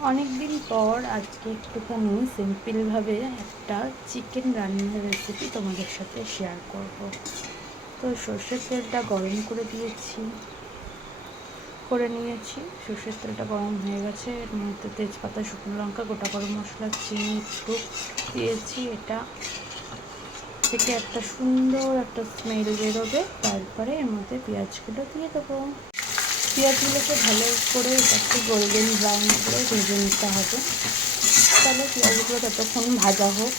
অনেক দিন পর আজকে একটুখানি সিম্পলভাবে একটা চিকেন রান্নার রেসিপি তোমাদের সাথে শেয়ার করব। তো সর্ষের তেলটা গরম করে নিয়েছি। সর্ষের তেলটা গরম হয়ে গেছে, এর মধ্যে তেজপাতা, শুকনো লঙ্কা, গোটা গরম মশলা, চিনি একটু দিয়েছি। এটা থেকে একটা সুন্দর একটা স্মেল বেরোবে। তারপরে এর মধ্যে পেঁয়াজগুলো দিয়ে দেবো। পেঁয়াজগুলোকে ভালো করে একটু গোল্ডেন ব্রাউন করে ভেজে নিতে হবে। তাহলে পেঁয়াজগুলো ততক্ষণ ভাজা হোক।